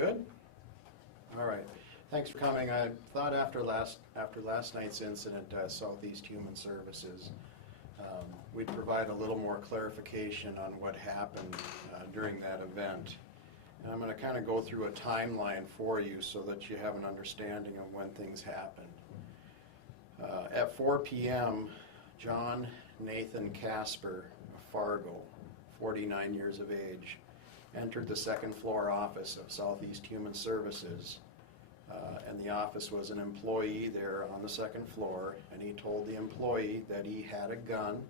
Good? All right. Thanks for coming. I thought after last night's incident at Southeast Human Services, we'd provide a little more clarification on what happened during that event. And I'm going to kind of go through a timeline for you so that you have an understanding of when things happened. At 4 p.m., John Nathan Casper of Fargo, 49 years of age, entered the second floor office of Southeast Human Services, and the office was an employee there on the second floor, and he told the employee that he had a gun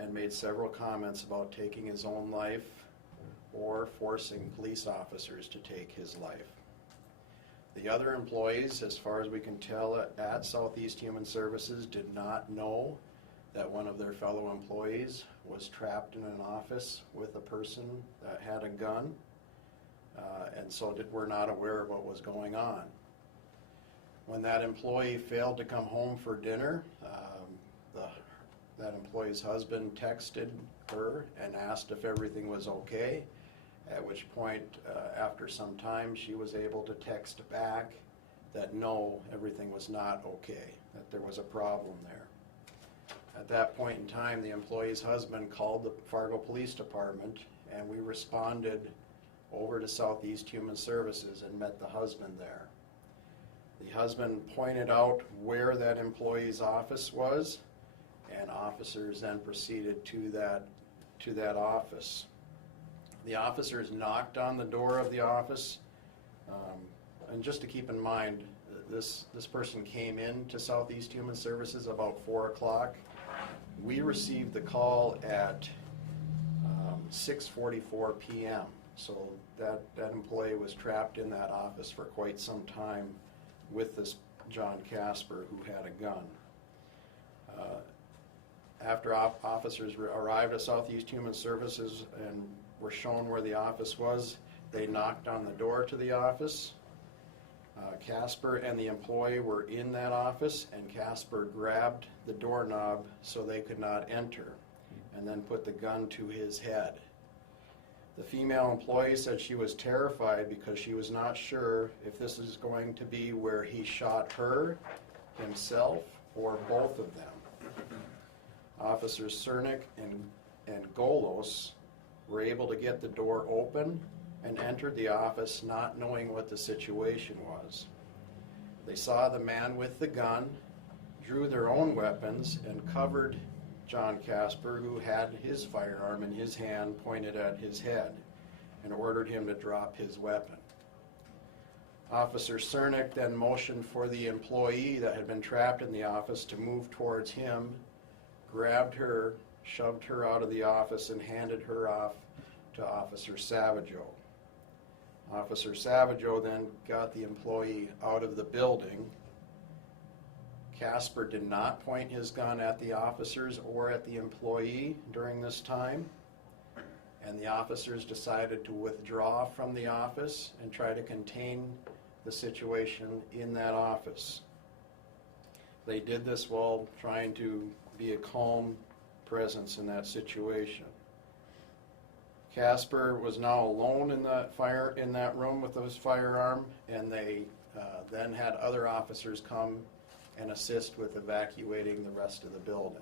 and made several comments about taking his own life or forcing police officers to take his life. The other employees, as far as we can tell at Southeast Human Services, did not know that one of their fellow employees was trapped in an office with a person that had a gun, and so were not aware of what was going on. When that employee failed to come home for dinner, that employee's husband texted her and asked if everything was okay, at which point, after some time, she was able to text back that no, everything was not okay, that there was a problem there. At that point in time, the employee's husband called the Fargo Police Department, and we responded over to Southeast Human Services and met the husband there. The husband pointed out where that employee's office was, and officers then proceeded to that office. The officers knocked on the door of the office, and just to keep in mind, this person came in to Southeast Human Services about 4 o'clock. We received the call at 6:44 p.m. So that employee was trapped in that office for quite some time with this John Casper who had a gun. After officers arrived at Southeast Human Services and were shown where the office was, they knocked on the door to the office. Casper and the employee were in that office, and Casper grabbed the doorknob so they could not enter, and then put the gun to his head. The female employee said she was terrified because she was not sure if this is going to be where he shot her, himself, or both of them. Officers Cernick and Golos were able to get the door open and entered the office not knowing what the situation was. They saw the man with the gun, drew their own weapons, and covered John Casper, who had his firearm in his hand pointed at his head, and ordered him to drop his weapon. Officer Cernick then motioned for the employee that had been trapped in the office to move towards him, grabbed her, shoved her out of the office, and handed her off to Officer Savageau. Officer Savageau then got the employee out of the building. Casper did not point his gun at the officers or at the employee during this time, and the officers decided to withdraw from the office and try to contain the situation in that office. They did this while trying to be a calm presence in that situation. Casper was now alone in that room with his firearm, and they then had other officers come and assist with evacuating the rest of the building.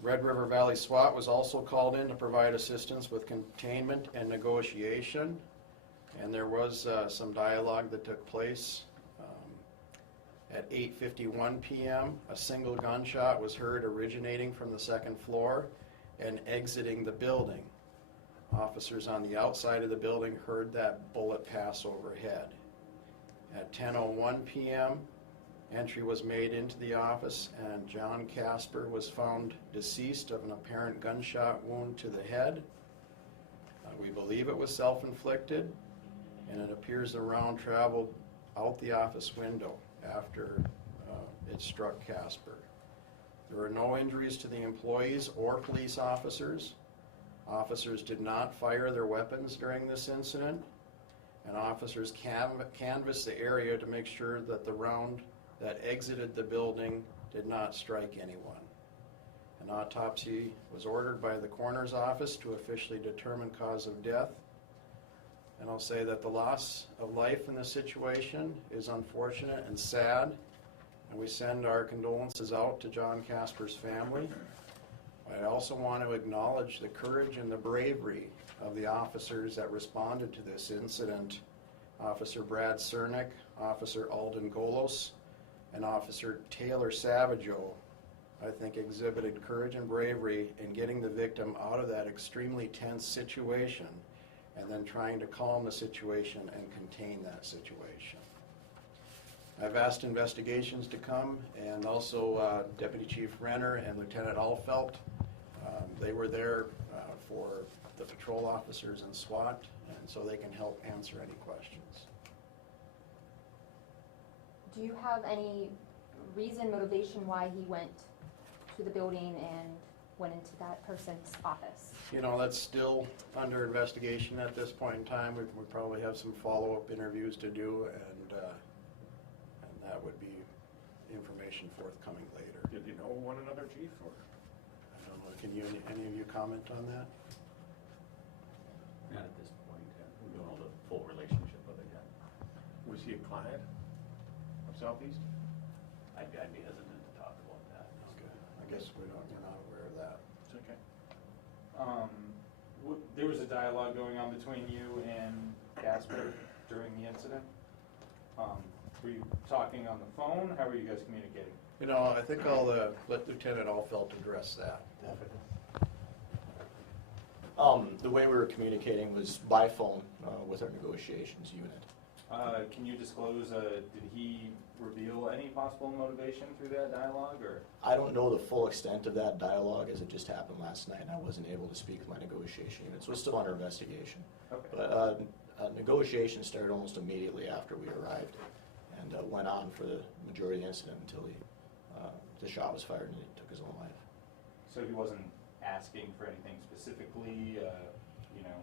Red River Valley SWAT was also called in to provide assistance with containment and negotiation, and there was some dialogue that took place. At 8:51 p.m., a single gunshot was heard originating from the second floor and exiting the building. Officers on the outside of the building heard that bullet pass overhead. At 10:01 p.m., entry was made into the office, and John Casper was found deceased of an apparent gunshot wound to the head. We believe it was self-inflicted, and it appears the round traveled out the office window after it struck Casper. There were no injuries to the employees or police officers. Officers did not fire their weapons during this incident, and officers canvassed the area to make sure that the round that exited the building did not strike anyone. An autopsy was ordered by the coroner's office to officially determine cause of death, I'll say that the loss of life in this situation is unfortunate and sad, and we send our condolences out to John Casper's family. I also want to acknowledge the courage and the bravery of the officers that responded to this incident. Officer Brad Cernick, Officer Alden Golos, and Officer Taylor Savageau, I think, exhibited courage and bravery in getting the victim out of that extremely tense situation and then trying to calm the situation and contain that situation. I've asked investigations to come, and also Deputy Chief Renner and Lieutenant Alfelt. They were there for the patrol officers and SWAT, and so they can help answer any questions. Do you have any reason, motivation why he went to the building and went into that person's office? You know, that's still under investigation at this point in time. We probably have some follow-up interviews to do, and that would be information forthcoming later. Did they know one another, Chief, or? I don't know, can you, any of you comment on that? Not at this point, we don't know the full relationship of it yet. Was he a client of Southeast? I'd be hesitant to talk about that. Okay, I guess we're not aware of that. It's okay. There was a dialogue going on between you and Casper during the incident. Were you talking on the phone? How were you guys communicating? You know, I think I'll let Lieutenant Alfelt address that. The way we were communicating was by phone with our negotiations unit. Can you disclose, did he reveal any possible motivation through that dialogue, or? I don't know the full extent of that dialogue as it just happened last night, and I wasn't able to speak with my negotiation unit, so it's still under investigation. Okay. But negotiations started almost immediately after we arrived, and went on for the majority of the incident until the shot was fired and he took his own life. So he wasn't asking for anything specifically, you know?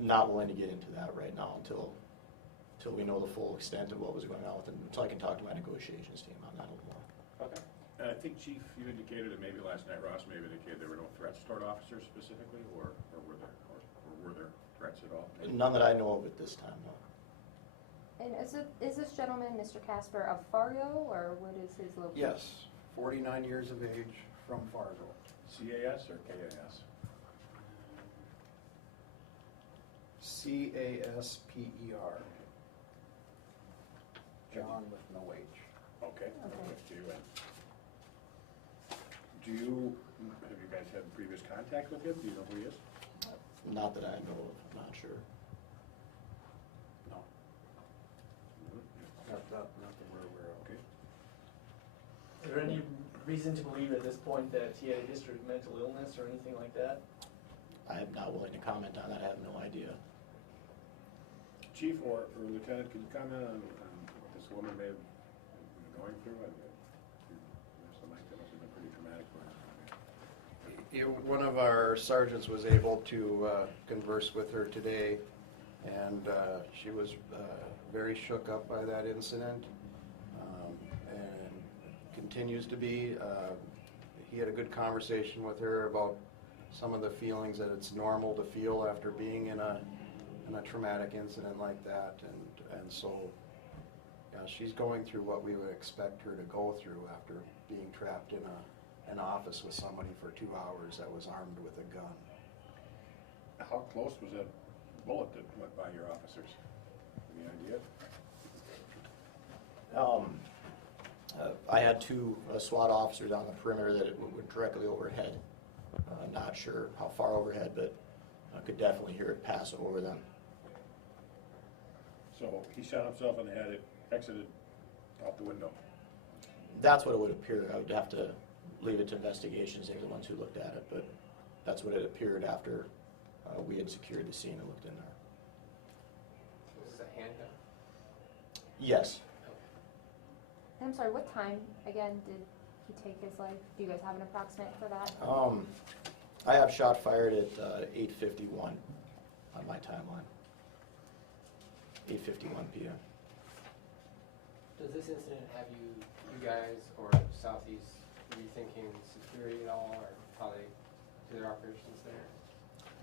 Not willing to get into that right now until we know the full extent of what was going on with him, until I can talk to my negotiations team on that a little more. Okay. And I think, Chief, you indicated, and maybe last night Ross maybe indicated there were no threats toward officers specifically, or were there threats at all? None that I know of at this time, no. And is this gentleman, Mr. Casper, of Fargo, or what is his location? Yes, 49 years of age, from Fargo. CAS or KAS? C-A-S-P-E-R. John with no H. Okay. Okay. Have you guys had previous contact with him? Do you know who he is? Not that I know of, I'm not sure. No. Nothing we're aware of. Okay. Is there any reason to believe at this point that he had a history of mental illness or anything like that? I am not willing to comment on that, I have no idea. Chief or Lieutenant, could you comment on what this woman may have been going through? Something like that must have been pretty traumatic for her. One of our sergeants was able to converse with her today, and she was very shook up by that incident, and continues to be. He had a good conversation with her about some of the feelings that it's normal to feel after being in a traumatic incident like that, and so she's going through what we would expect her to go through after being trapped in an office with somebody for 2 hours that was armed with a gun. How close was that bullet that went by your officers? Any idea? I had two SWAT officers on the perimeter that were directly overhead. Not sure how far overhead, but I could definitely hear it pass over them. So he shot himself in the head, it exited out the window. That's what it would appear. I would have to leave it to investigations. They were the ones who looked at it, but that's what it appeared after we had secured the scene and looked in there. Was this a handgun? Yes. And I'm sorry, what time, again, did he take his life? Do you guys have an approximate for that? I have shot fired at 8:51 on my timeline. 8:51 p.m. Does this incident have you guys or Southeast rethinking security at all, or how they do their operations there?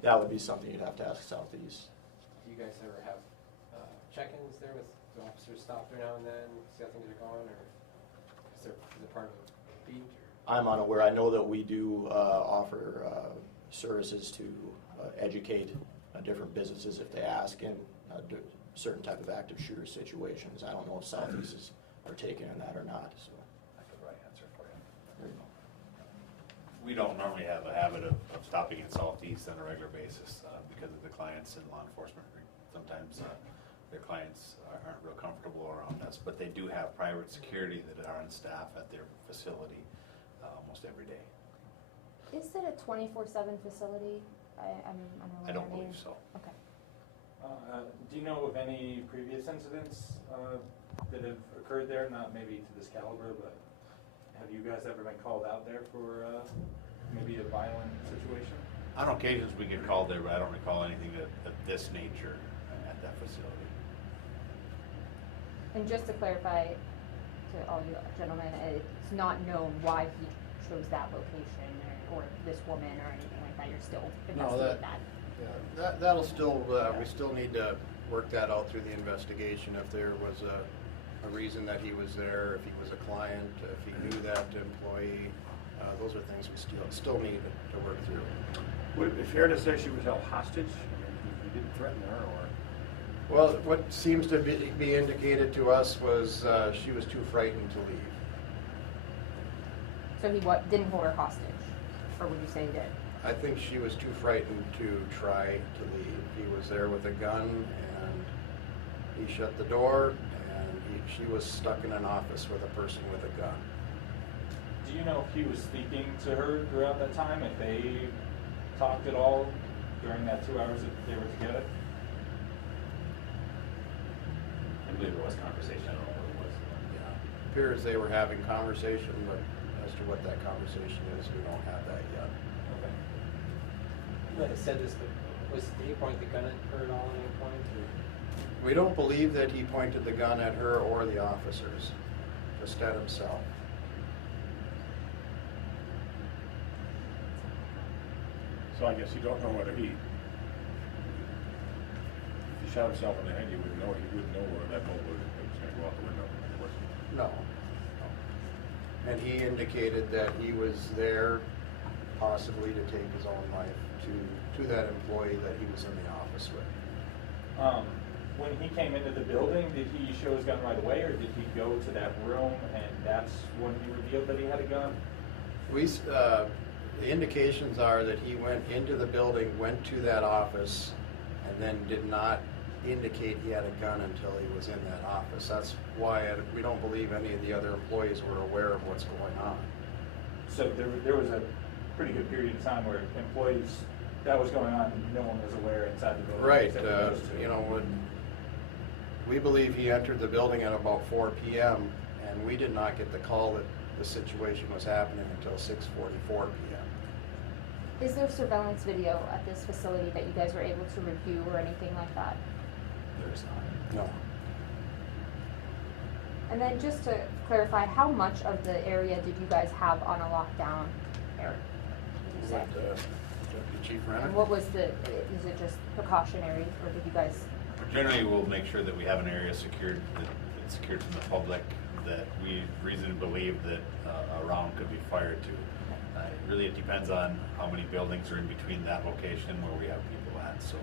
That would be something you'd have to ask Southeast. do you guys ever have check-ins there with the officers stop there now and then, see how things are going, or is it part of a beat? Or? I'm unaware. I know that we do offer services to educate different businesses if they ask in certain type of active shooter situations. I don't know if Southeast are taking in that or not, so. I could probably answer for you. There you go. We don't normally have a habit of stopping in Southeast on a regular basis because of the clients in law enforcement. Sometimes their clients aren't real comfortable around us, but they do have private security that are on staff at their facility almost every day. Is it a 24/7 facility? I don't believe so. Okay. Do you know of any previous incidents that have occurred there? Not maybe to this caliber, but have you guys ever been called out there for maybe a violent situation? On occasions we get called there, but I don't recall anything of this nature at that facility. And just to clarify to all you gentlemen, it's not known why he chose that location or this woman or anything like that. You're still investigating that. Yeah, that'll still, we still need to work that out through the investigation, if there was a reason that he was there, if he was a client, if he knew that employee. Those are things we still need to work through. Would it be fair to say she was held hostage? I mean, he didn't threaten her, or? Well, what seems to be indicated to us was she was too frightened to leave. So he didn't hold her hostage, or would you say he did? I think she was too frightened to try to leave. He was there with a gun, and he shut the door, and she was stuck in an office with a person with a gun. Do you know if he was speaking to her throughout that time? If they talked at all during that 2 hours that they were together? I believe there was conversation, I don't know what it was. Yeah. Appears they were having conversation, but as to what that conversation is, we don't have that yet. Okay. You might have said this, but did he point the gun at her at all at any point? Or? We don't believe that he pointed the gun at her or the officers, just at himself. So I guess you don't know whether if he shot himself in the head, you would know, he would know where that bullet was going to go out the window. No. And he indicated that he was there possibly to take his own life to that employee that he was in the office with. When he came into the building, did he show his gun right away, or did he go to that room and that's when he revealed that he had a gun? The indications are that he went into the building, went to that office, and then did not indicate he had a gun until he was in that office. That's why we don't believe any of the other employees were aware of what's going on. So there was a pretty good period of time where employees, that was going on, and no one was aware inside the building. Right, except for those two. We believe he entered the building at about 4 p.m., and we did not get the call that the situation was happening until 6:44 p.m. Is there surveillance video at this facility that you guys were able to review or anything like that? There is not. No. And then just to clarify, how much of the area did you guys have on a lockdown, Eric? Did you say? Deputy Chief Renner? And what was is it just precautionary, or did you guys? Generally, we'll make sure that we have an area secured, that's secured from the public, that we reasonably believe that a round could be fired to. Really, it depends on how many buildings are in between that location where we have people at. So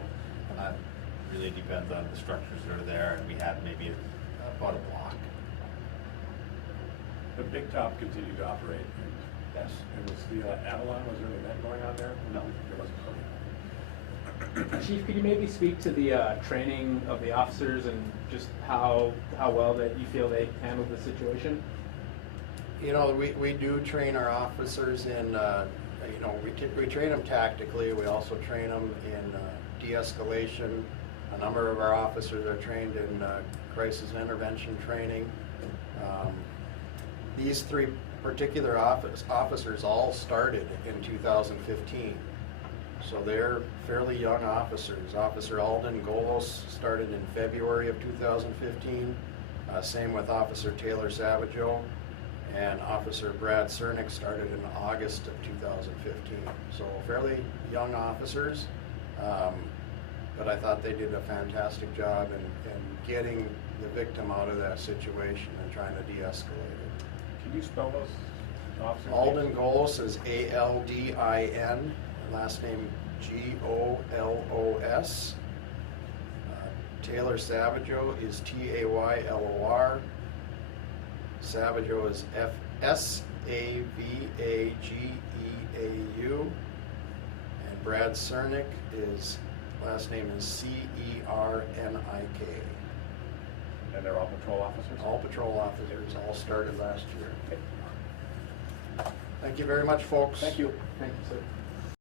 really depends on the structures that are there, and we had maybe about a block. The Big Top continued to operate. Yes. And was the Avalon, was there an event going on there? No. There wasn't. Chief, could you maybe speak to the training of the officers and just how well that you feel they handled the situation? You know, we do train our officers in, we train them tactically. We also train them in de-escalation. A number of our officers are trained in crisis intervention training. These three particular officers all started in 2015. So they're fairly young officers. Officer Alden Golos started in February of 2015. Same with Officer Taylor Savageau. And Officer Brad Cernick started in August of 2015. So fairly young officers. But but I thought they did a fantastic job in getting the victim out of that situation and trying to de-escalate it. Can you spell those officers? Alden Golos is Aldin, last name Golos. Taylor Savageau is Taylor. Savageau is Savageau. And Brad Cernick is, last name is Cernik. And they're all patrol officers? All patrol officers, all started last year. Okay. Thank you very much, folks. Thank you. Thank you, sir.